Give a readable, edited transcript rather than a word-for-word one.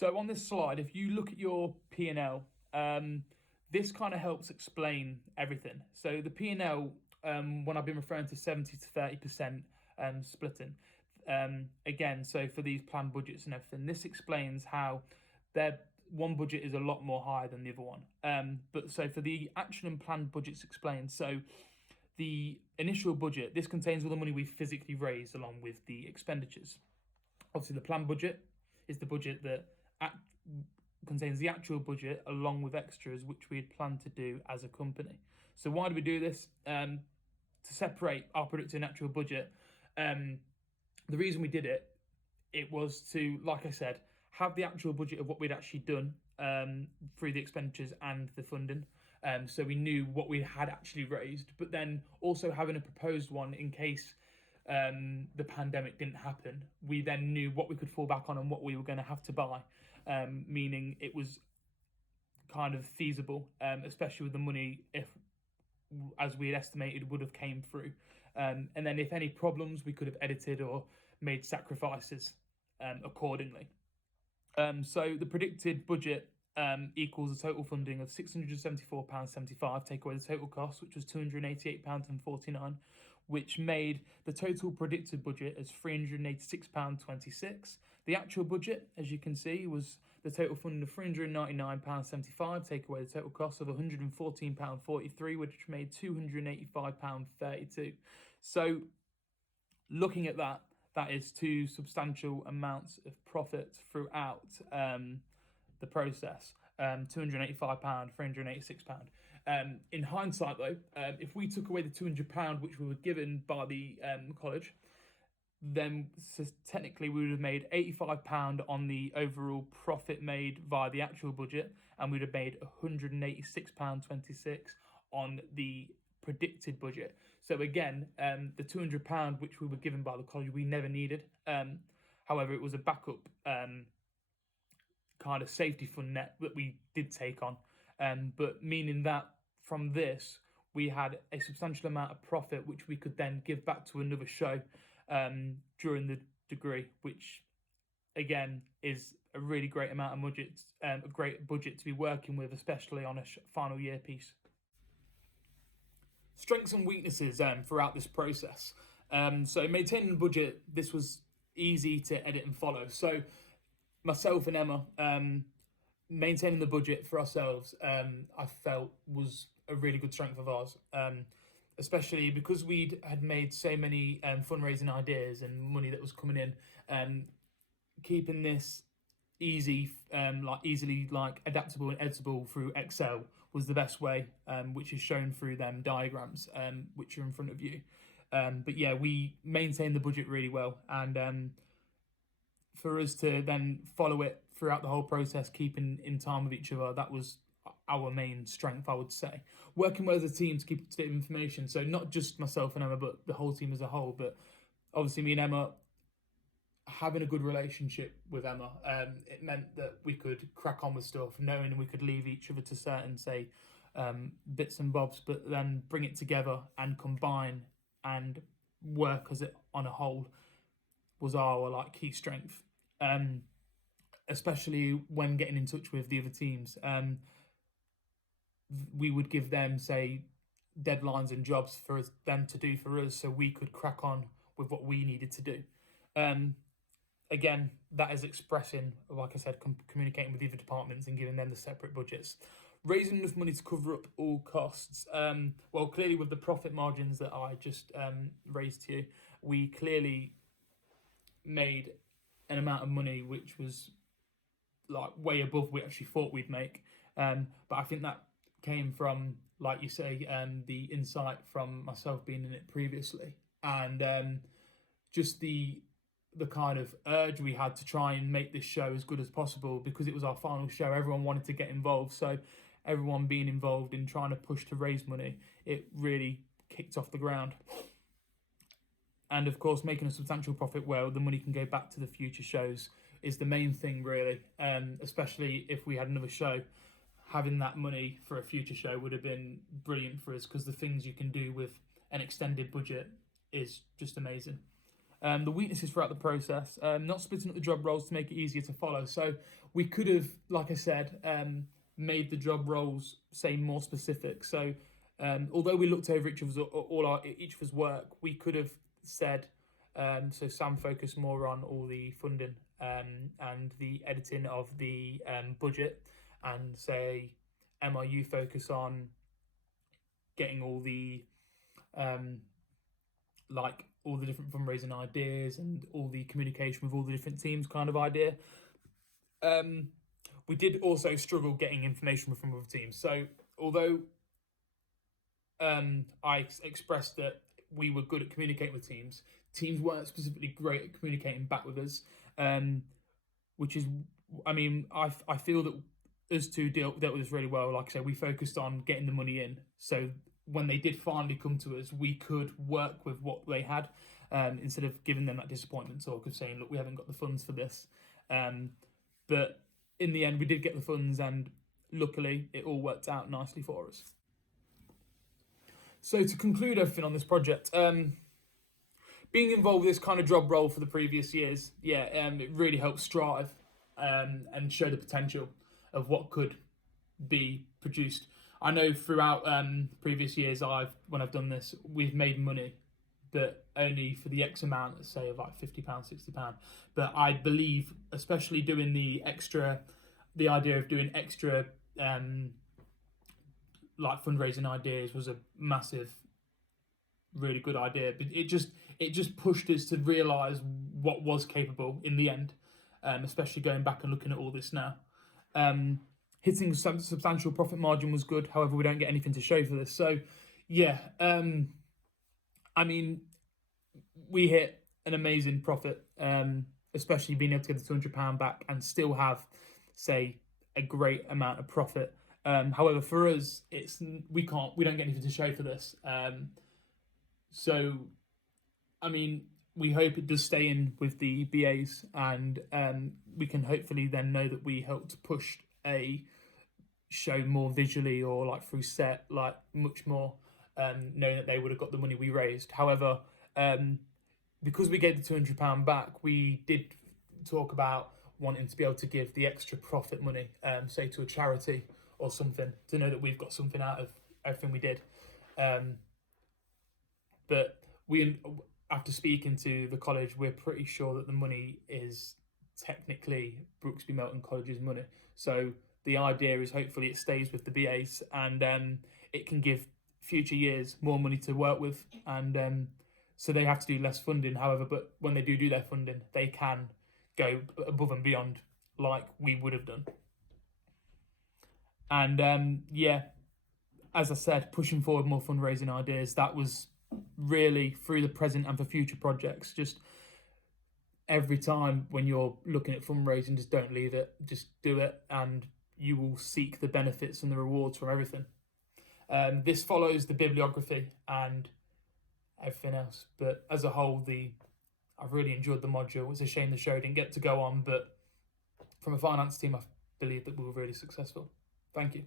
So on this slide, if you look at your P&L, this kind of helps explain everything. So the P&L, when I've been referring to 70 to 30% splitting, again, so for these planned budgets and everything, this explains how their one budget is a lot more higher than the other one. But so for the action and planned budgets explained, so the initial budget, this contains all the money we physically raised along with the expenditures. Obviously, the planned budget is the budget that contains the actual budget along with extras which we had planned to do as a company. So why do we do this? To separate our predicted and actual budget. The reason we did it was to, like I said, have the actual budget of what we'd actually done through the expenditures and the funding. So we knew what we had actually raised, but then also having a proposed one in case the pandemic didn't happen. We then knew what we could fall back on and what we were going to have to buy, meaning it was kind of feasible, especially with the money, if as we had estimated would have came through. And then if any problems, we could have edited or made sacrifices accordingly. So the predicted budget equals a total funding of £674.75, take away the total cost, which was £288.49, which made the total predicted budget as £386.26. The actual budget, as you can see, was the total funding of £399.75, take away the total cost of £114.43, which made £285.32. So looking at that, that is two substantial amounts of profit throughout the process. £285, £386. In hindsight, though, if we took away the £200 which we were given by the college, then technically we would have made £85 on the overall profit made via the actual budget, and we'd have made £186.26 on the predicted budget. So again, the £200 which we were given by the college we never needed. However, it was a backup kind of safety fund net that we did take on, but meaning that from this we had a substantial amount of profit which we could then give back to another show during the degree, which again is a really great amount of budget, a great budget to be working with, especially on a final year piece. Strengths and weaknesses throughout this process. So maintaining the budget, this was easy to edit and follow. So myself and Emma, maintaining the budget for ourselves, I felt was a really good strength of ours, especially because we had made so many fundraising ideas and money that was coming in. Keeping this easily adaptable and editable through Excel was the best way, which is shown through them diagrams, which are in front of you. But yeah, we maintained the budget really well, and for us to then follow it throughout the whole process, keeping in time with each other, that was our main strength, I would say. Working well as a team to keep up to date information, so not just myself and Emma, but the whole team as a whole. But obviously me and Emma, having a good relationship with Emma, it meant that we could crack on with stuff, knowing we could leave each other to certain, say, bits and bobs, but then bring it together and combine and work as it on a whole was our key strength, especially when getting in touch with the other teams. We would give them, say, deadlines and jobs for them to do for us, so we could crack on with what we needed to do. Again, that is expressing, like I said, communicating with the other departments and giving them the separate budgets. Raising enough money to cover up all costs. Well, clearly with the profit margins that I just raised to you, we clearly made an amount of money which was way above what we actually thought we'd make. But I think that came from, like you say, the insight from myself being in it previously, and just the kind of urge we had to try and make this show as good as possible, because it was our final show. Everyone wanted to get involved, so everyone being involved in trying to push to raise money, it really kicked off the ground. And of course, making a substantial profit where the money can go back to the future shows is the main thing, really. Especially if we had another show, having that money for a future show would have been brilliant for us, because the things you can do with an extended budget is just amazing. The weaknesses throughout the process, not splitting up the job roles to make it easier to follow. So we could have, like I said, made the job roles say more specific. So although we looked over each of us work, we could have said, so Sam focused more on all the funding and the editing of the budget, and say Emma, you focus on getting all the like all the different fundraising ideas and all the communication with all the different teams kind of idea. We did also struggle getting information from other teams. So although I expressed that we were good at communicating with teams, teams weren't specifically great at communicating back with us, which is, I mean, I feel that us two dealt with us really well. Like I said, we focused on getting the money in. So when they did finally come to us, we could work with what they had, instead of giving them that disappointment talk of saying, look, we haven't got the funds for this. But in the end, we did get the funds, and luckily it all worked out nicely for us. So to conclude everything on this project, being involved with this kind of job role for the previous years, it really helped strive and show the potential of what could be produced. I know throughout previous years, when I've done this, we've made money, but only for the X amount, let's say of like £50, £60. But I believe, especially doing the idea of doing extra like fundraising ideas was a massive, really good idea. But it just pushed us to realise what was capable in the end, especially going back and looking at all this now. Hitting substantial profit margin was good. However, we don't get anything to show for this. So, yeah, I mean, we hit an amazing profit, especially being able to get the £200 back and still have, say, a great amount of profit. However, for us, we don't get anything to show for this. So, I mean, we hope it does stay in with the BAs, and we can hopefully then know that we helped push a show more visually, or like through set, like much more, knowing that they would have got the money we raised. However, because we gave the £200 back, we did talk about wanting to be able to give the extra profit money, say to a charity or something, to know that we've got something out of everything we did. But after speaking to the college, we're pretty sure that the money is technically Brooksby Melton College's money. So the idea is hopefully it stays with the BAs, and it can give future years more money to work with, and so they have to do less funding. However, but when they do their funding, they can go above and beyond like we would have done. And as I said, pushing forward more fundraising ideas, that was really through the present and for future projects. Just every time when you're looking at fundraising, just don't leave it, just do it, and you will seek the benefits and the rewards from everything. This follows the bibliography and everything else, but as a whole, I've really enjoyed the module. It's a shame the show didn't get to go on, but from a finance team, I believe that we were really successful. Thank you.